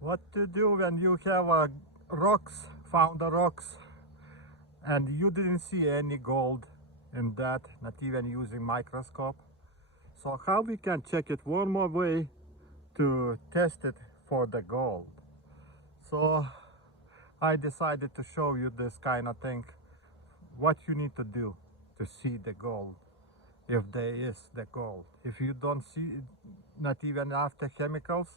What to do when you have rocks, found the rocks, and you didn't see any gold in that, not even using microscope. So how we can check it? One more way to test it for the gold. So I decided to show you this kind of thing, what you need to do to see the gold, if there is the gold. If you don't see it, not even after chemicals,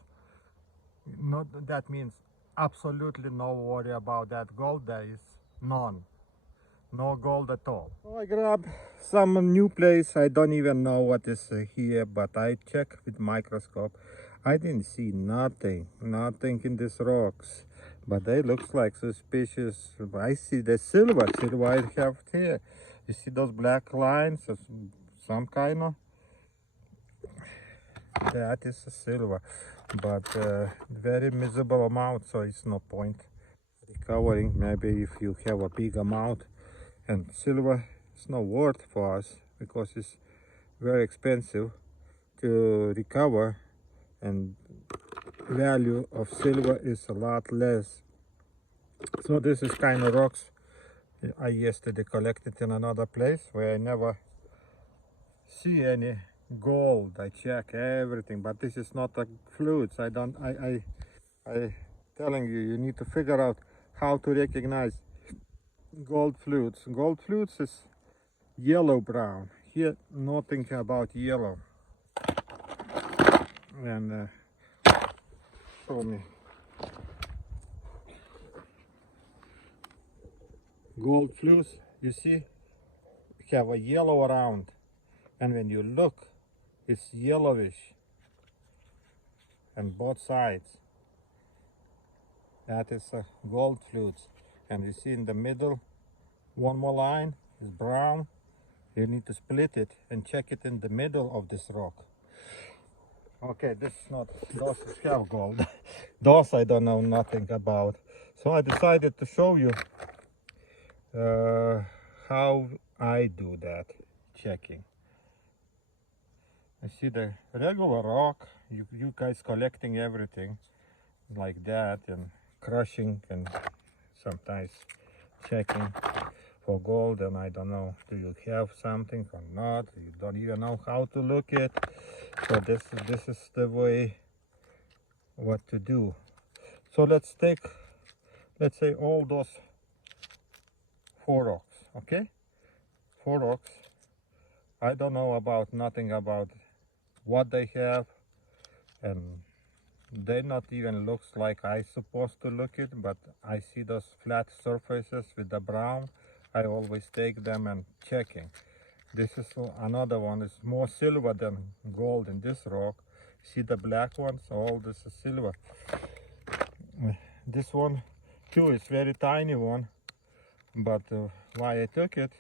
not, that means absolutely no worry about that gold. There is none, no gold at all. So I grab some new place. I don't even know what is here, but I check with microscope. I didn't see nothing in these rocks, but they looks like suspicious. I see the silver I have here. You see those black lines, some kind of, that is a silver, but very miserable amount, so it's no point recovering. Maybe if you have a big amount, and silver is no worth for us because it's very expensive to recover, and value of silver is a lot less. So this is kind of rocks I yesterday collected in another place where I never see any gold. I check everything, but this is not a fluids. I telling you, you need to figure out how to recognize gold fluids. Gold fluids is yellow brown. Here nothing about yellow. And show me. Gold fluids, you see, have a yellow around, and when you look, it's yellowish on both sides. That is a gold fluids. And you see in the middle, one more line is brown. You need to split it and check it in the middle of this rock. Okay, this is not, those have gold. Those I don't know nothing about. So I decided to show you how I do that checking. I see the regular rock, you guys collecting everything like that and crushing and sometimes checking for gold, and I don't know, do you have something or not? You don't even know how to look at. So this is the way what to do. So let's say all those 4 rocks, okay? 4 rocks. I don't know about nothing about what they have, and they not even looks like I supposed to look it, but I see those flat surfaces with the brown. I always take them and checking. This is another one. It's more silver than gold in this rock. See the black ones? All this is silver. This one too is very tiny one, but why I took it?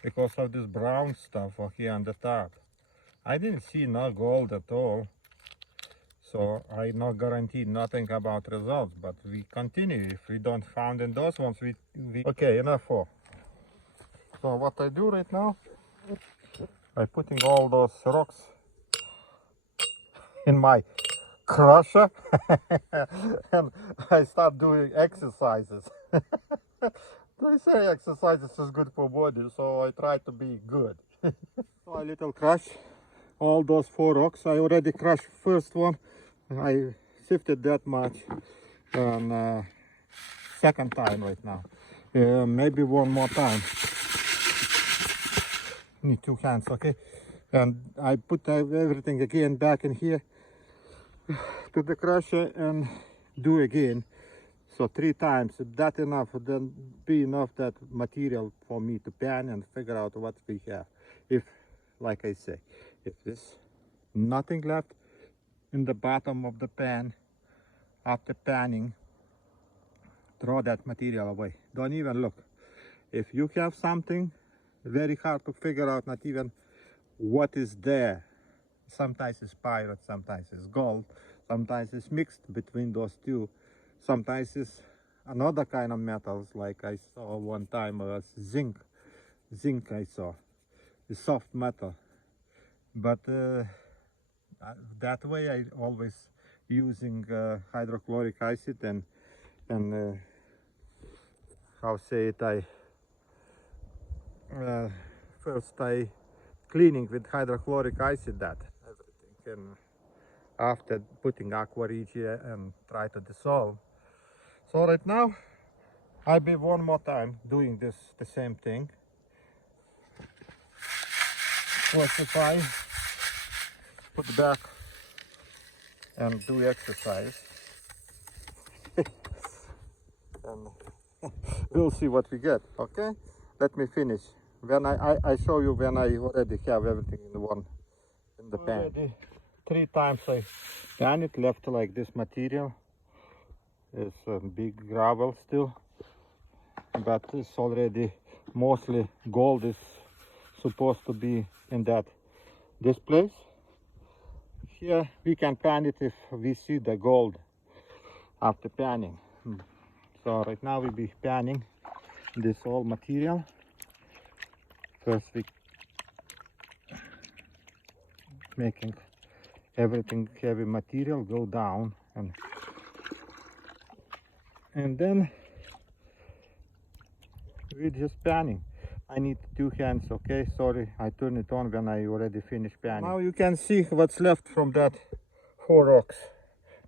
Because of this brown stuff here on the top. I didn't see no gold at all, so I not guarantee nothing about results, but we continue. If we don't find in those ones, we okay, enough for. So what I do right now, I'm putting all those rocks in my crusher and I start doing exercises. They say exercises is good for body, so I try to be good. So I little crush all those 4 rocks. I already crushed first one. I sifted that much, and second time right now. Maybe one more time. Need 2 hands, okay? And I put everything again back in here to the crusher and do again. So 3 times. If that enough, then be enough that material for me to pan and figure out what we have. If, like I say, if there's nothing left in the bottom of the pan after panning, throw that material away. Don't even look. If you have something, very hard to figure out, not even what is there. Sometimes it's pyrite, sometimes it's gold, sometimes it's mixed between those two. Sometimes it's another kind of metals, like I saw one time was zinc. Zinc I saw, the soft metal. But that way I always using hydrochloric acid and how say it, first I cleaning with hydrochloric acid that everything, and after putting Aqua regia and try to dissolve. So right now I'll be one more time doing the same thing. Exercise, put back and do exercise. And we'll see what we get. Okay, let me finish. When I show you when I already have everything in the pan. Already 3 times I pan it, left like this material. It's big gravel still, but it's already mostly gold is supposed to be in this place. Here we can pan it if we see the gold after panning. So right now we'll be panning this whole material. First we making everything heavy material go down, and then we're just panning. I need 2 hands, okay? Sorry, I turn it on when I already finished panning. Now you can see what's left from that 4 rocks.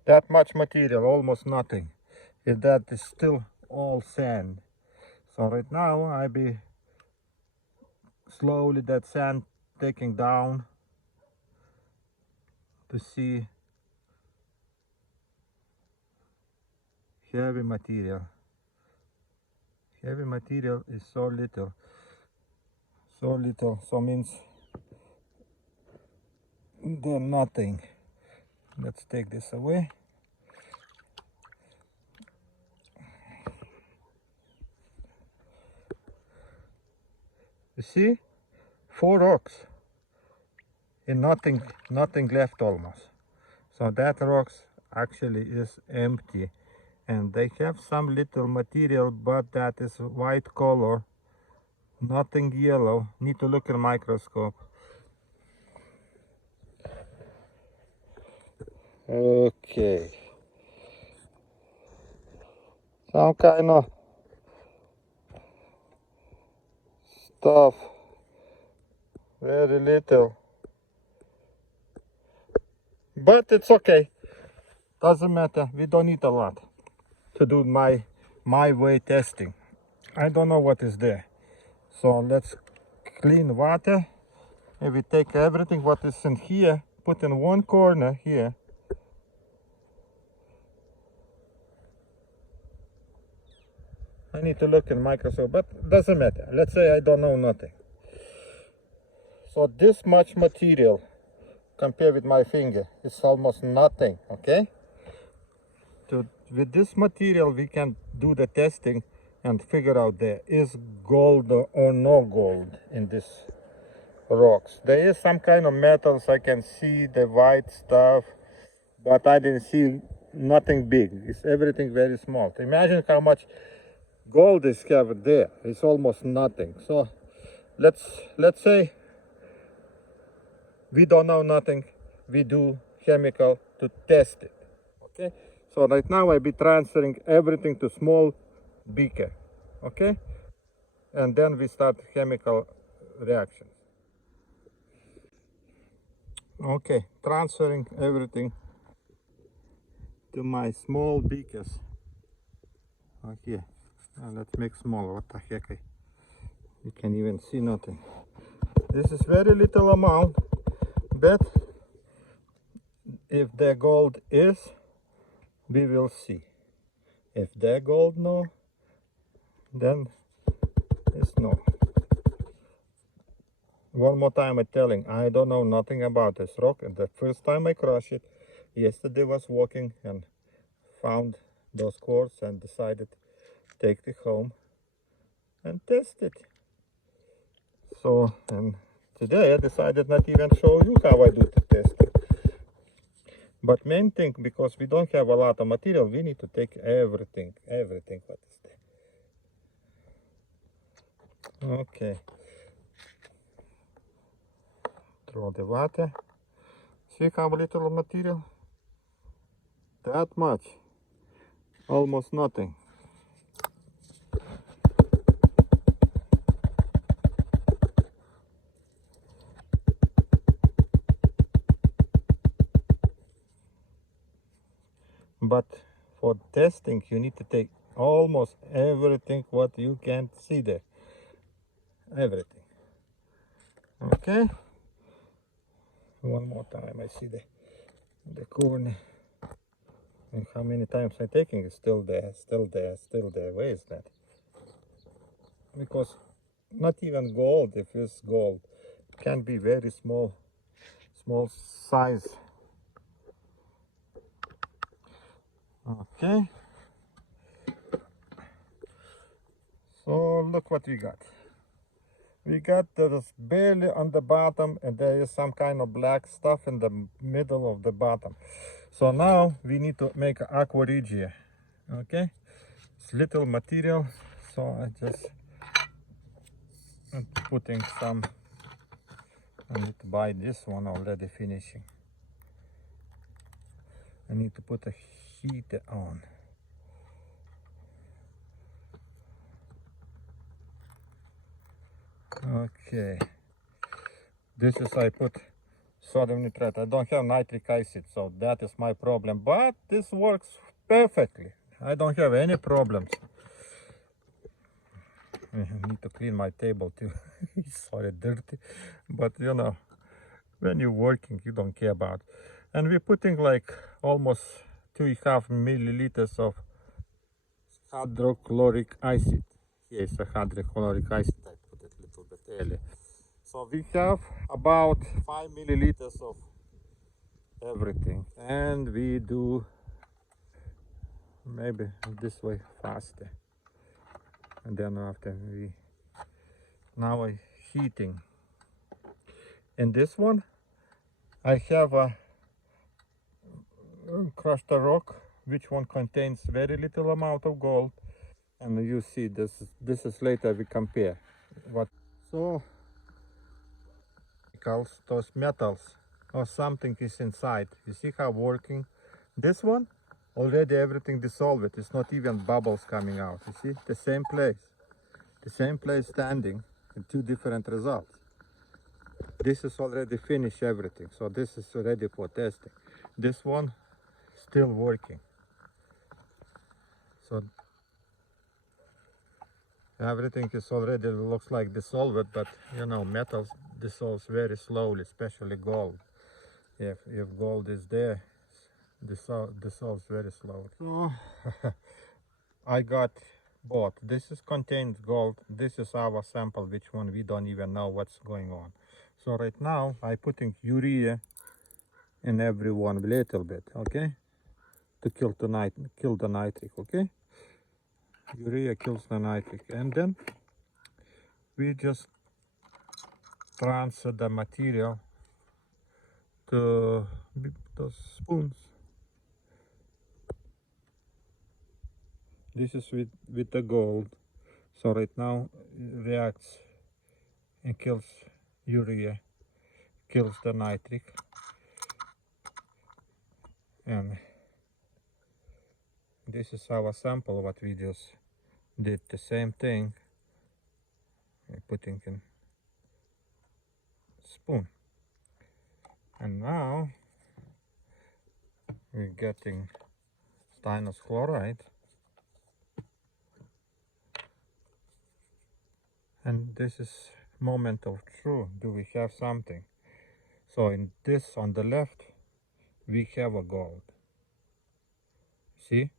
That much material, almost nothing. If that is still all sand. So right now I be slowly that sand taking down to see heavy material. Heavy material is so little, so means they're nothing. Let's take this away. You see, 4 rocks and nothing left almost. So that rocks actually is empty, and they have some little material, but that is white color, nothing yellow. Need to look in microscope. Okay, some kind of stuff, very little, but it's okay, doesn't matter. We don't need a lot to do my way testing. I don't know what is there, so let's clean water, and we take everything what is in here, put in one corner here. I need to look in microscope, but doesn't matter. Let's say I don't know nothing. So this much material compared with my finger is almost nothing, okay? With this material we can do the testing and figure out there is gold or no gold in this rocks. There is some kind of metals, I can see the white stuff, but I didn't see nothing big. It's everything very small. Imagine how much gold is covered there. It's almost nothing. So let's say we don't know nothing. We do chemical to test it. Okay. So right now I be transferring everything to small beaker. Okay. And then we start chemical reactions. Okay, transferring everything to my small beakers. Okay. Now let's make smaller. What the heck? You can't even see nothing. This is very little amount, but if the gold is, we will see. If the gold no, then it's no. One more time I'm telling, I don't know nothing about this rock, and the first time I crushed it, yesterday was walking and found those quartz and decided take it home and test it. So, and today I decided not even show you how I do the testing. But main thing, because we don't have a lot of material, we need to take everything what is there. Okay. Throw the water. See how little material? that much, almost nothing. But for testing, you need to take almost everything what you can see there. Everything. Okay. One more time. I see the corner. And how many times I'm taking it? Still there, still there, still there. Where is that? Because not even gold, if it's gold, can be very small size. Okay. So look what we got. We got there's barely on the bottom, and there is some kind of black stuff in the middle of the bottom. So now we need to make an aqua regia. Okay, it's little material, so I just putting some. I need to buy this one already finishing. I need to put a heater on. Okay, this is I put sodium nitrate. I don't have nitric acid, so that is my problem, but this works perfectly. I don't have any problems. I need to clean my table too. It's sorry, dirty, but you know, when you're working, you don't care about. And we're putting like almost 2.5 milliliters of hydrochloric acid. Here is a hydrochloric acid. I put it a little bit early. So we have about 5 milliliters of everything, and we do maybe this way faster. And then after now I heating. In this one, I have a crushed rock, which one contains very little amount of gold, and you see this is later we compare what. So those metals or something is inside. You see how working this one already everything dissolved. It's not even bubbles coming out. You see the same place standing in two different results. This is already finished everything, so this is ready for testing. This one still working. So everything is already looks like dissolved, but you know, metals dissolves very slowly, especially gold. If gold is there, dissolves very slowly. So I got both. This is contains gold. This is our sample, which one we don't even know what's going on. So right now I putting urea in every one a little bit, okay, to kill the nitric, okay. Urea kills the nitric, and then we just transfer the material to those spoons. This is with the gold, so right now it reacts and kills urea, kills the nitric, and this is our sample. What we just did the same thing, putting in spoon, and now we're getting Stannous chloride, and this is moment of truth. Do we have something? So in this on the left we have a gold. See,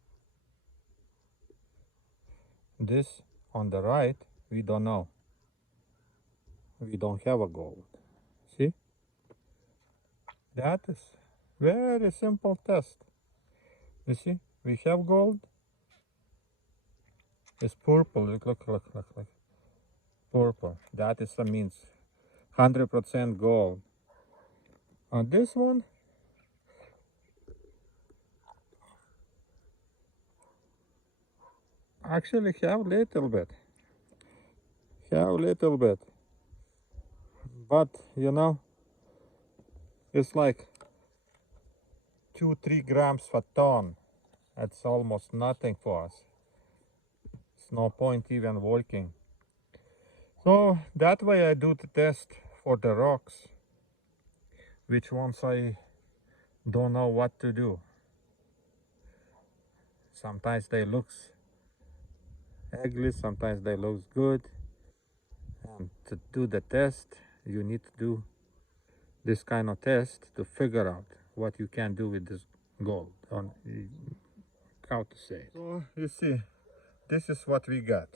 this on the right we don't know. We don't have a gold. See, that is very simple test. You see, we have gold. It's purple. Look. Purple. That is means 100% gold. On this one, actually have little bit. But you know, it's like 2-3 grams per ton. That's almost nothing for us. It's no point even working. So that way I do the test for the rocks, which ones I don't know what to do. Sometimes they look ugly, sometimes they look good. And to do the test, you need to do this kind of test to figure out what you can do with this gold, or how to say it. So you see, this is what we got.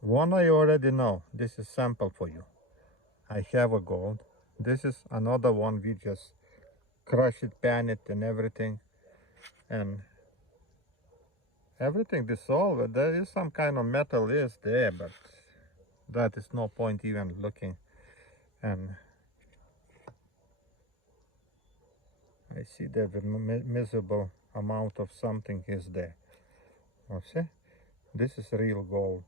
One I already know. This is sample for you. I have a gold. This is another one. We just crush it, pan it, and everything, and everything dissolved. There is some kind of metal is there, but that is no point even looking. And I see that the miserable amount of something is there. You see, this is real gold.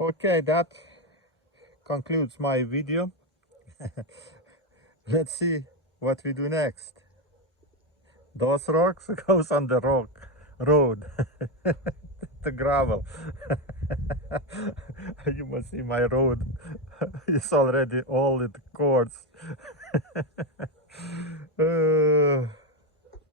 Okay, that concludes my video. Let's see what we do next. Those rocks goes on the road. The gravel. You must see my road. It's already all in the cords.